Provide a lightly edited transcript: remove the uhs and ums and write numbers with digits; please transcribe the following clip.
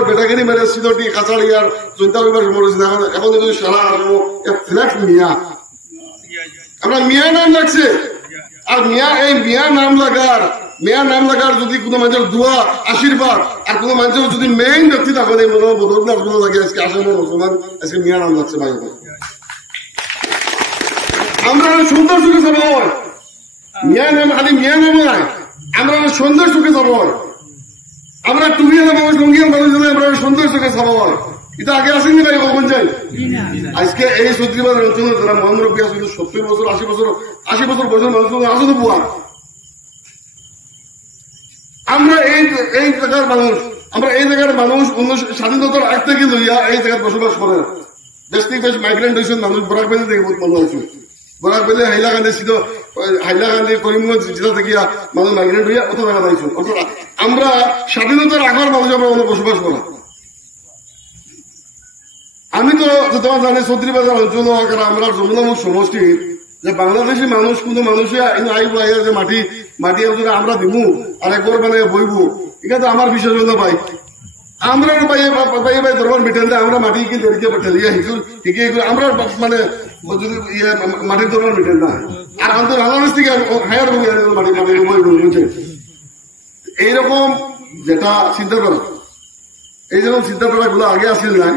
বেটাগিরি মেরে সিদটি কাছাড়িয়ার চিন্তা বিভাগ মরেছে এখন যদি সারা ফ্ল্যাট মিয়া আমরা মিয়া নাম লাগছে আর এই মিয়া নাম লাগার যদি কোনো মানুষের দোয়া আশীর্বাদ আর কোনো মানুষের যদি মেইন ব্যক্তি থাকে এই মনে বদরনাথ মনে লাগে আজকে আসামের মুসলমান আজকে মিয়া নাম লাগছে ভাই আমরা সুন্দর সুখে যাব মিয়া নাম খালি মিয়া নাম নয় আমরা সুন্দর সুখে যাব আমরা টুবিয়ালা মানুষ লঙ্গিয়াল মানুষ আমরা সুন্দর সুখে যাব এটা আগে আসেনি ভাই কখন চাই আজকে এই সত্যিবার অঞ্চলে যারা মহামুরব্বী আসলে 70 বছর 80 বছর বয়সের মানুষ আসলে বুয়া আমরা এই জায়গার মানুষ স্বাধীনতার আগ থেকে লইয়া এই জায়গায় বসবাস করে দেশ থেকে বেশ মাইগ্রেন্ট হয়েছেন মানুষ বরাক বেলে থেকে বহুত মানুষ হয়েছে বরাক বেলে হাইলাকান্দি করিমগঞ্জ জেলা থেকে মানুষ মাইগ্রেন্ট হইয়া অত জায়গা পাইছেন আমরা স্বাধীনতার আগের মানুষ আমরা বসবাস করা আমি তো তোমার জানি চৌধুরী বাজার অঞ্চল আমরা যমুনামুখ সমষ্টি যে বাংলাদেশি মানুষ কোনো মানুষে আইব আইয়া যে মাটি আমরা দিবো আর একবার মানে বইবো এটা তো আমার বিশ্বাস না ভাই আমরা পাই দরবার মিটেন আমরা মাটি কি দেরিকে ঠেলিয়া শিখে আমরা মানে যদি মাটির দরবার মিটেন না আর আমাদের বাংলাদেশ থেকে হায়ার মাটি বুঝছে এইরকম যেটা চিন্তা করা এই যেরকম চিন্তা করা গুলো আগে আসছিল না